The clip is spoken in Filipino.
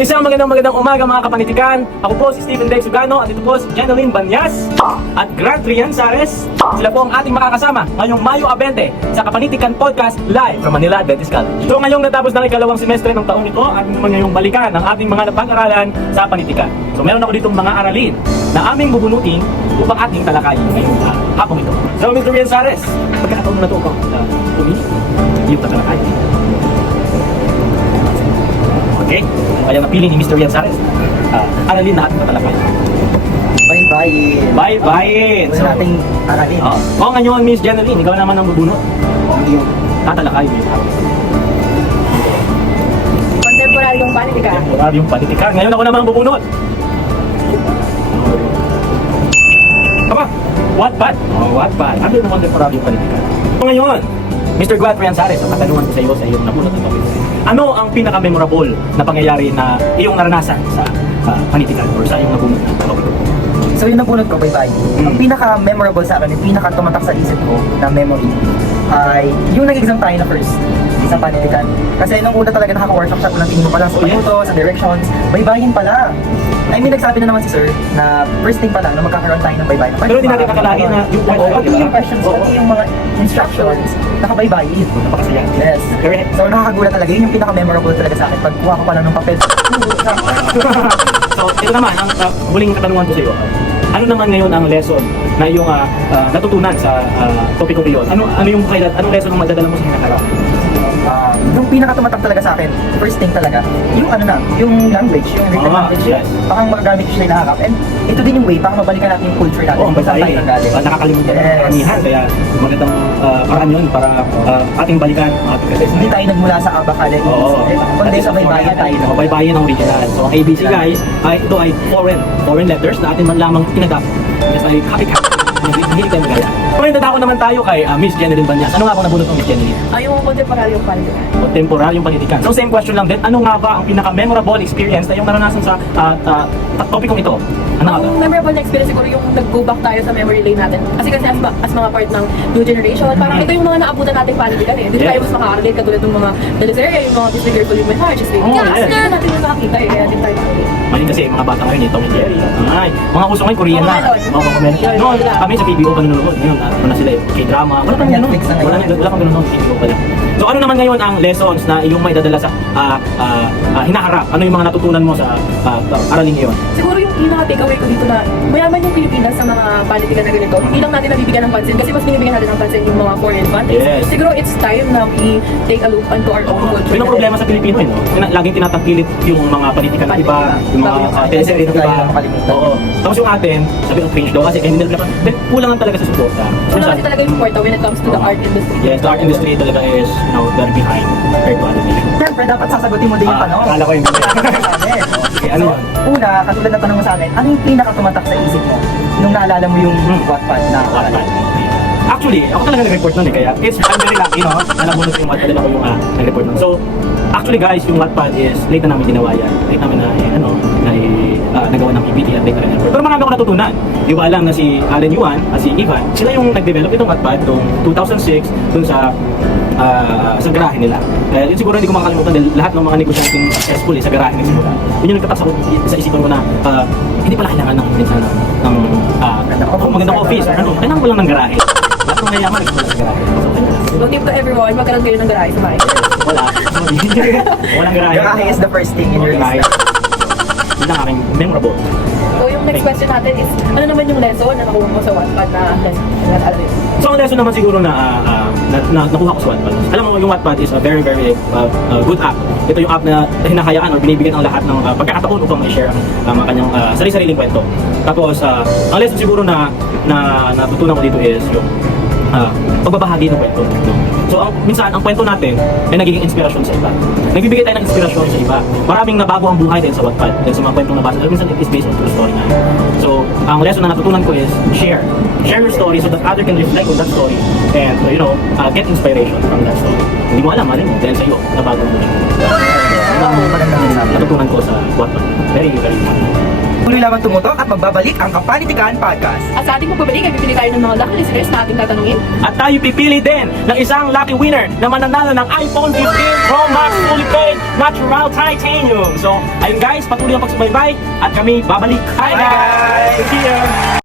Isang magandang umaga mga kapanitikan. Ako po si Stephen Dave Sugano at ito po si Jeneline Banyas at Grant Trianzares. Sila po ang ating makakasama ngayong Mayo 20 sa Kapanitikan Podcast live from Manila Adventist College. So ngayong natapos ng ikalawang semestre ng taong ito at naman ngayong balikan ang ating mga napag-aralan sa panitikan. So meron ako ditong mga aralin na aming bubunutin upang ating talakayin ngayong hapong ito. So Mr. Trianzares, pagkakataon mo na ito upang yung tatalakayin. Okay? Kaya napili ni Mr. Trianzares. Aralin na ating tatalakayin. Bye-bye. Bye-bye! Wala nating aralin. Ngayon, Miss Jeneline, ikaw naman ang bubunot. Yung Tatalakayin mo yung hapon. Kontemporaryong panitikan. Temporaryong panitikan. Ngayon ako naman ang bubunot. Aba, Wattpad. Wattpad. Ano yung kontemporaryong panitikan? So ngayon, Mr. Grant Trianzares, ang katanungan ko sa iyong nabunot na topic. Ano ang pinaka-memorable na pangyayari na iyong naranasan sa panitikan or sa iyong nabunot na topic? So yung nabunot ko, bye-bye. Ang pinaka-memorable sa akin, yung pinaka-tumatak sa isip ko na memory ay yung nag-exam tayo na first sa panitikan. Kasi nung una talaga nakaka-workshop siya, unang tingin mo pa lang sa panuto, sa directions, bye-byein pala. I mean, nagsabi na naman si sir na first thing pa lang na magkakaroon tayo ng bye-bye. Pero hindi natin kakalain na yung pati yung questions, pati yung mga instructions, naka-bye-byein. Napakasaya. Yes. Correct. So nakakagulat talaga, yun yung pinaka-memorable talaga sa akin. Pagkuha ko pa lang ng papel. So, ito naman, ang huling katanungan ko sa iyo. Ano naman ngayon ang lesson na iyong natutunan sa topic ko iyon? Anong lesson ang madadala mo sa hinaharap? Yung pinakatumatak talaga sa akin, first thing talaga, yung yung language, yung written language, yes. Parang magagamit siya hinaharap. And ito din yung way, parang mabalikan natin yung culture natin. Oo, ang kung saan basahin. tayo nanggaling. Nakakalimutan ng Yes. karamihan. Kaya magandang paraan yun para ating balikan ang ating kasi. Hindi tayo nagmula sa Abacala, Oo. kundi sa baybayin tayo. Baybayin ang original. So ang ABC guys, ito ay foreign letters na atin man lamang tinagap. Yes, ay copycat. Hindi tayo magaya. Ngayon dadako naman tayo kay Miss Jeneline Banyas. Ano nga po nabunot ng Miss Jeneline? Yung kontemporaryong panitikan. Contemporaryong panitikan. So same question lang din. Ano nga ba ang pinaka-memorable experience na yung naranasan sa topikong ito? Ano nga ba? Ang memorable na experience siguro yung nag-go back tayo sa memory lane natin. Kasi as mga part ng new generation, parang ito yung mga naabutan nating panitikan eh. Dito Yes. tayo mas makaka-relate katulad ng mga teleserye, yung mga Disney Girl Believe My Heart, just like, Oh, yes, yes. na natin yung nakakita eh. Kaya din tayo nakakita. Mali kasi mga bata ngayon, Tom and Jerry. Ay, mga uso ngayon, Korean na. Mga melon. Mga melon. Noon, kami sa PBO pa nanonood. Ngayon, ano na sila K-drama. Wala pang ganun. Netflix na ngayon. Wala pang ganun, PBO pa lang. So ano naman ngayon ang lessons na iyong may dadala sa hinaharap? Ano yung mga natutunan mo sa araling ngayon? Siguro yung pinaka-takeaway ko dito na mayaman yung Pilipinas sa mga panitikan na ganito. Hindi lang natin nabibigyan ng pansin kasi mas binibigyan natin ng pansin yung mga foreign countries. Yes. Siguro it's time na we take a look into our own culture. Yun ang problema sa Pilipino, no? Laging tinatangkilik yung mga panitikan ng iba, yung mga teleserye ng iba. Oo. Tapos yung atin, sabi ng cringe daw kasi hindi nila kulangan talaga sa suporta. Wala kasi talaga yung kwarta when it comes to the art industry. Yes, the art industry talaga is, they're behind compared to other people. Siyempre, dapat sasagutin mo din yung tanong. Akala ko yung Sige, ano so, yun? una, katulad na tanong mo sa amin, ano yung pinakatumatak sa isip mo nung naalala mo yung Wattpad na Wattpad. Actually, ako talaga nag-report nun I'm very lucky, no? Nalabunod yung Wattpad, ako yung nag-report nun. So, actually guys, yung Wattpad is late na namin ginawa yan. Late namin nagawa ng PPT at late na rin report. Pero marami ako natutunan. Di ba alam na si Allen Yuan at si Ivan, sila yung nag-develop itong Wattpad noong 2006 dun sa garahe nila. Yun siguro hindi ko makakalimutan dahil lahat ng mga negosyanteng successful sa garahe nagsimula. Yun yung nagtatas ako sa isipan ko na hindi pala kailangan ng magandang office. Kailangan ko lang ng garahe. Lahat ng mayayaman nagsimula sa garahe. Good tip to everyone, magkaroon kayo ng garahe sa bahay. Wala. Walang garahe. Garahe is the first thing in your Garahe. list. Yun ang aking memorable. So yung next question natin is, ano naman yung lesson na nakuha mo sa Wattpad na lesson? So ang lesson naman siguro na nakuha ko sa Wattpad. Alam mo, yung Wattpad is a very, very good app. Ito yung app na hinahayaan or binibigyan ang lahat ng pagkakataon upang i-share ang kanyang sarili-sariling kwento. Tapos, ang lesson siguro na natutunan ko dito is yung pagbabahagi ng kwento. So, minsan, ang kwento natin ay nagiging inspirasyon sa iba. Nagbibigay tayo ng inspirasyon sa iba. Maraming nabago ang buhay din sa Wattpad, din sa mga kwentong nabasa. Pero minsan, it is based on true story na. So, ang lesson na natutunan ko is share. Share your story so that other can reflect on that story and, get inspiration from that story. Hindi mo alam, malin mo, dahil sa iyo, nabago ang buhay. Yun ang natutunan ko sa Wattpad. Very, very important. Patuloy lamang tumutok at magbabalik ang Kapanitikan Podcast. At sa ating pagbabalik ay pipili tayo ng mga lucky listeners na ating tatanungin. At tayo pipili din ng isang lucky winner na mananalo ng iPhone 15 Pro Max fully paid natural titanium. So, ayun guys, patuloy ang pagsubaybay at kami babalik. Bye guys!